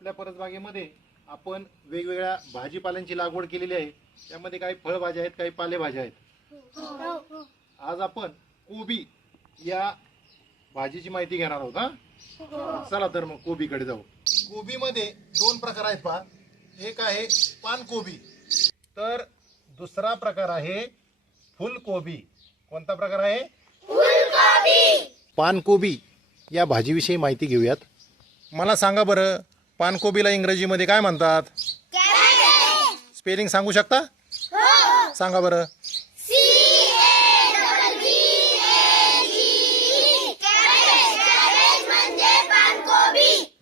आपल्या परसबागेमध्ये आपण वेगवेगळ्या भाजीपाल्यांची लागवड केलेली आहे. त्यामध्ये काही फळभाज्या आहेत काही पालेभाज्या आहेत. आज आपण कोबी या भाजीची माहिती घेणार आहोत हा? चला तर मग कोबीकडे जाऊ. कोबीमध्ये दोन प्रकार आहेत पहा. एक आहे पानकोबी. तर दुसरा प्रकार आहे फुलकोबी. कोणता प्रकार आहे? पानकोबी. या भाजीविषयी माहिती घेऊयात. मला सांगा बरं पानकोबीला इंग्रजीमध्ये काय म्हणतात? स्पेलिंग सांगू शकता? सांगा बरं.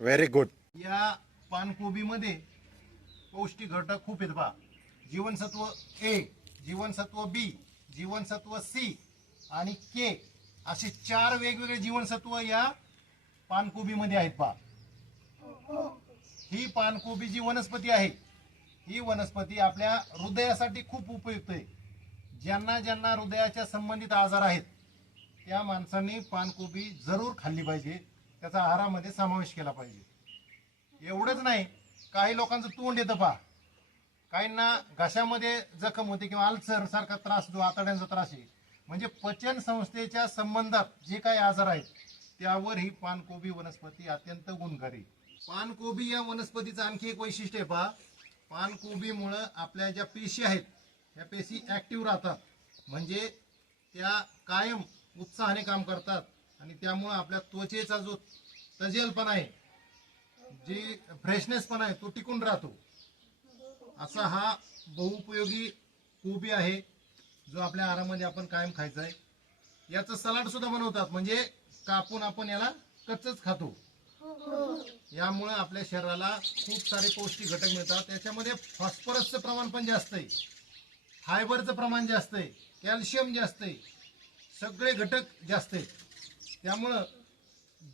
व्हेरी गुड या पानकोबीमध्ये पौष्टिक घटक खूप आहेत पहा जीवनसत्व ए जीवनसत्व बी जीवनसत्व सी आणि के असे चार वेगवेगळे जीवनसत्व या पानकोबीमध्ये आहेत पहा ही पानकोबी जी वनस्पती आहे ही वनस्पती आपल्या हृदयासाठी खूप उपयुक्त आहे. ज्यांना ज्यांना हृदयाच्या संबंधित आजार आहेत त्या माणसांनी पानकोबी जरूर खाल्ली पाहिजे. त्याचा आहारामध्ये समावेश केला पाहिजे. एवढंच नाही काही लोकांचं तोंड येतं पहा. काहींना घशामध्ये जखम होते किंवा अल्सर सारखा त्रास जो आतड्यांचा त्रास आहे. म्हणजे पचन संस्थेच्या संबंधात जे काही आजार आहेत त्यावर ही पानकोबी वनस्पती अत्यंत गुणकारी पानकोबी या वनस्पतीचं आणखी एक वैशिष्ट्य आहे पहा. पानकोबीमुळं आपल्या ज्या पेशी आहेत त्या पेशी ॲक्टिव्ह राहतात. म्हणजे त्या कायम उत्साहाने काम करतात आणि त्यामुळं आपल्या त्वचेचा जो तजेलपणा आहे जी फ्रेशनेस पण आहे तो टिकून राहतो. असा हा बहुउपयोगी कोबी आहे जो आपल्या आरामध्ये आपण कायम खायचा आहे. याचं सलाड सुद्धा बनवतात म्हणजे कापून आपण याला कच्चच खातो. यामुळे आपल्या शरीराला खूप सारे पौष्टिक घटक मिळतात. त्याच्यामध्ये फॉस्फरसचं प्रमाण पण जास्त आहे. फायबरचं प्रमाण जास्त आहे. कॅल्शियम जास्त आहे. सगळे घटक जास्त आहेत. त्यामुळं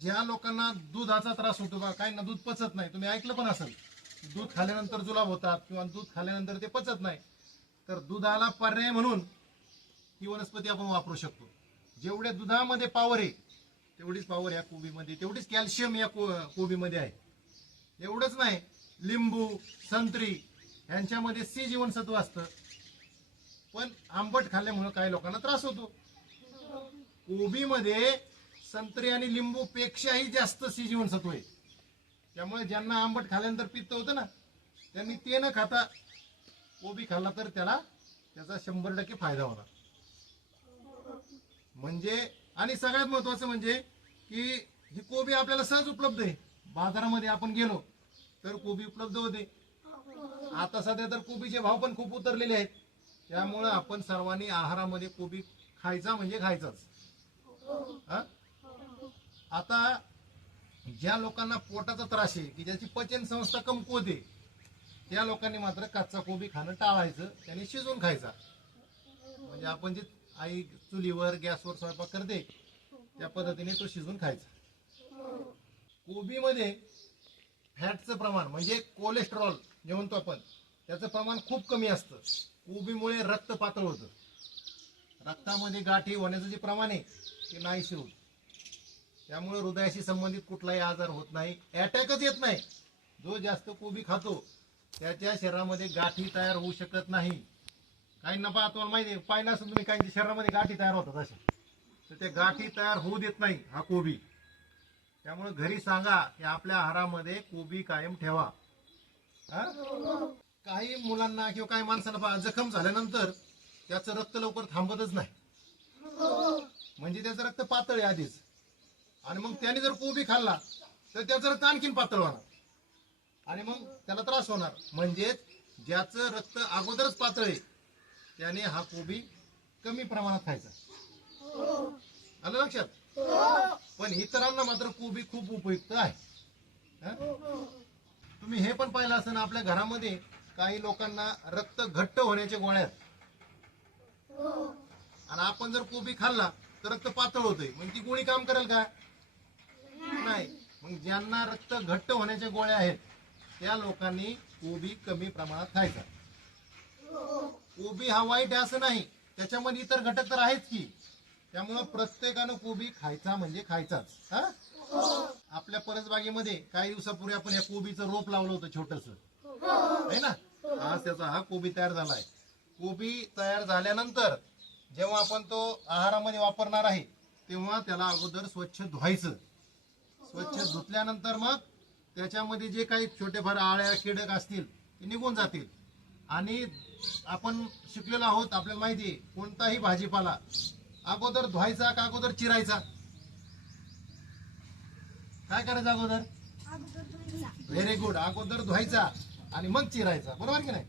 ज्या लोकांना दुधाचा त्रास होतो बा काहींना दूध पचत नाही. तुम्ही ऐकलं पण असेल. दूध खाल्यानंतर जुलाब होतात किंवा दूध खाल्यानंतर ते पचत नाही. तर दुधाला पर्याय म्हणून ही वनस्पती आपण वापरू शकतो. जेवढ्या दुधामध्ये पावर आहे तेवढीच पावर या कोबीमध्ये. तेवढीच कॅल्शियम या को कोबीमध्ये आहे. एवढंच नाही लिंबू संत्री यांच्यामध्ये सी जीवनसत्व असतं. पण आंबट खाल्ल्यामुळे काही लोकांना त्रास होतो. कोबीमध्ये संत्री आणि लिंबू पेक्षाही जास्त सी जीवनसत्व आहे. त्यामुळे ज्यांना आंबट खाल्ल्यानंतर पित्त होतं ना त्यांनी ते न खाता कोबी खाल्ला तर त्याला त्याचा शंभर टक्के फायदा होणार. म्हणजे आणि सगळ्यात महत्वाचं म्हणजे की ही कोबी आपल्याला सहज उपलब्ध आहे. बाजारामध्ये आपण गेलो तर कोबी उपलब्ध होते. आता सध्या तर कोबीचे भाव पण खूप उतरलेले आहेत. त्यामुळं आपण सर्वांनी आहारामध्ये कोबी खायचा म्हणजे खायचाच. हा? आता ज्या लोकांना पोटाचा त्रास आहे की ज्याची पचन संस्था कमकुवत आहे त्या लोकांनी मात्र कच्चा कोबी खाणं टाळायचं त्याने शिजवून खायचा. म्हणजे आपण जे आई चुलीवर गॅसवर स्वयंपाक करते त्या पद्धतीने तो शिजून खायचा. कोबीमध्ये फॅटचं प्रमाण म्हणजे कोलेस्ट्रॉल जे म्हणतो आपण त्याचं प्रमाण खूप कमी असतं. कोबीमुळे रक्त पातळ होतं. रक्तामध्ये गाठी होण्याचं जे प्रमाण आहे ते नाहीसे होत त्यामुळे हृदयाशी संबंधित कुठलाही आजार होत नाही अटॅकच येत नाही. जो जास्त कोबी खातो त्याच्या शरीरामध्ये गाठी तयार होऊ शकत नाही. काहींना पहा तुम्हाला माहिती पाहिलं असेल तुम्ही काहींच्या शरीरामध्ये गाठी तयार होतात अशा. तर त्या गाठी तयार होऊ देत नाही हा कोबी. त्यामुळे घरी सांगा की आपल्या आहारामध्ये कोबी कायम ठेवा. काही मुलांना किंवा काही माणसांना पहा जखम झाल्यानंतर त्याचं रक्त लवकर थांबतच नाही. म्हणजे त्याचं रक्त पातळ आहे आधीच. आणि मग त्याने जर कोबी खाल्ला तर त्याचं रक्त आणखीन पातळ होणार. आणि मग त्याला त्रास होणार. म्हणजेच ज्याचं रक्त अगोदरच पातळ आहे त्याने हा कोबी कमी प्रमाणात खायचा. आलं लक्षात? पण इतरांना मात्र कोबी खूप उपयुक्त आहे. तुम्ही हे पण पाहिलं असेल आपल्या घरामध्ये काही लोकांना रक्त घट्ट होण्याच्या गोळ्या आणि आपण जर कोबी खाल्ला तर रक्त पातळ होतंय. मग ती गोळी काम करेल का? नाही. मग ज्यांना रक्त घट्ट होण्याच्या गोळ्या आहेत त्या लोकांनी कोबी कमी प्रमाणात खायचा. कोबी हा वाईट आहे असं नाही. त्याच्यामध्ये इतर घटक तर आहेच की. त्यामुळं प्रत्येकानं कोबी खायचा म्हणजे खायचाच. हा? आपल्या परसबागेमध्ये काही दिवसापूर्वी आपण या कोबीचं रोप लावलं होतं छोटस. आहे ना? आज त्याचा हा कोबी तयार झालाय. कोबी तयार झाल्यानंतर जेव्हा आपण तो आहारामध्ये वापरणार आहे तेव्हा त्याला अगोदर स्वच्छ धुवायचं. स्वच्छ धुतल्यानंतर मग त्याच्यामध्ये जे काही छोटेफार आळ्या किडक असतील ते निघून जातील. आणि आपण शिकलेलो आहोत आपल्याला माहिती आहे कोणताही भाजीपाला अगोदर धुवायचा का अगोदर चिरायचा? काय करायचं अगोदर? व्हेरी गुड अगोदर धुवायचा आणि मग चिरायचा. बरोबर की नाही?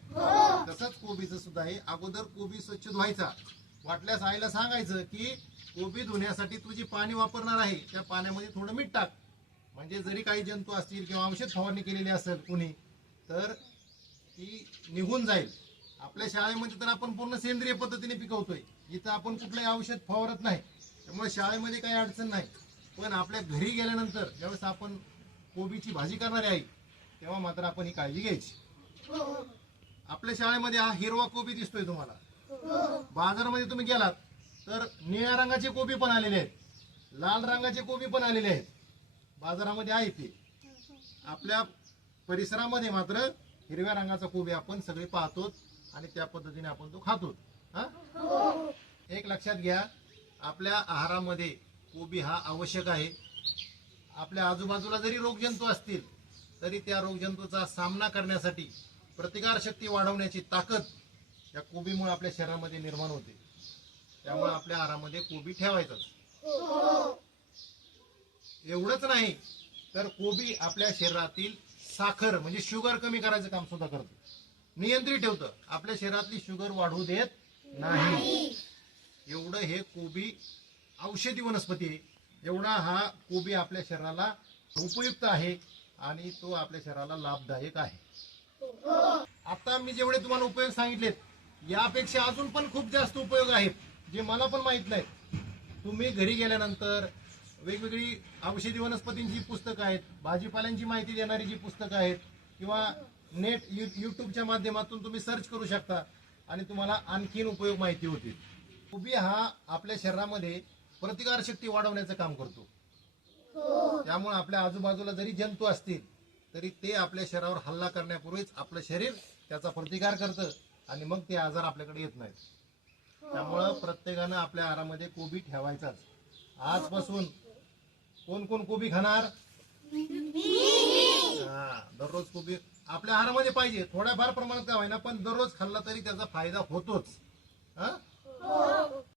तसंच कोबीचं सुद्धा आहे. अगोदर कोबी स्वच्छ धुवायचा. वाटल्यास आईला सांगायचं की कोबी धुण्यासाठी तू जे पाणी वापरणार आहे त्या पाण्यामध्ये थोडं मीठ टाक. म्हणजे जरी काही जंतू असतील किंवा औषध फवारणी केलेली असेल कुणी तर ती निघून जाईल. आपल्या शाळेमध्ये तर आपण पूर्ण सेंद्रिय पद्धतीने पिकवतोय. इथं आपण कुठलंही औषध फवारत नाही. त्यामुळे शाळेमध्ये काही अडचण नाही. पण आपल्या घरी गेल्यानंतर ज्यावेळेस आपण कोबीची भाजी करणारी आहे तेव्हा मात्र आपण ही काळजी घ्यायची. आपल्या शाळेमध्ये हा हिरवा कोबी दिसतोय तुम्हाला. बाजारामध्ये तुम्ही गेलात तर निळ्या रंगाचे कोबी पण आलेले आहेत. लाल रंगाचे कोबी पण आलेले आहेत. बाजारामध्ये आहे ते. आपल्या परिसरामध्ये मात्र हिरव्या रंगाचा कोबी आपण सगळे पाहतो आणि त्या पद्धतीने आपण तो खातो. हा? एक लक्षात घ्या आपल्या आहारामध्ये कोबी हा आवश्यक आहे. आपल्या आजूबाजूला जरी रोगजंतू असतील तरी त्या रोगजंतूचा सामना करण्यासाठी प्रतिकार शक्ती वाढवण्याची ताकद या कोबीमुळे आपल्या शरीरामध्ये निर्माण होते. त्यामुळे आपल्या आहारामध्ये कोबी ठेवायचाच. एवढंच नाही तर कोबी आपल्या शरीरातील साखर म्हणजे शुगर कमी करायचं काम सुद्धा करतो. नियंत्रित ठेवतं. आपल्या शरीरातली शुगर वाढू देत नाही. एवढं हे कोबी औषधी वनस्पती आहे. एवढा हा कोबी आपल्या शरीराला उपयुक्त आहे आणि तो आपल्या शरीराला लाभदायक आहे. आता मी जेवढे तुम्हाला उपयोग सांगितलेत यापेक्षा अजून पण खूप जास्त उपयोग आहेत जे मला पण माहीत नाहीत. तुम्ही घरी गेल्यानंतर वेगवेगळी औषधी वनस्पतींची पुस्तकं आहेत भाजीपाल्यांची माहिती देणारी जी पुस्तकं आहेत किंवा नेट यू यूट्यूबच्या माध्यमातून तुम्ही सर्च करू शकता आणि तुम्हाला आणखीन उपयोग माहिती होतील. कोबी हा आपल्या शरीरामध्ये प्रतिकार शक्ती वाढवण्याचं काम करतो. त्यामुळे आपल्या आजूबाजूला जरी जंतू असतील तरी ते आपल्या शरीरावर हल्ला करण्यापूर्वीच आपलं शरीर त्याचा प्रतिकार करतं आणि मग ते आजार आपल्याकडे येत नाहीत. त्यामुळं प्रत्येकानं आपल्या आहारामध्ये कोबी ठेवायचाच. आजपासून कोण कोण कोबी खाणार? हा दररोज कोबी आपल्या आहारामध्ये पाहिजे. थोड्याफार प्रमाणात का होईना पण दररोज खाल्ला तरी त्याचा फायदा होतोच. हा.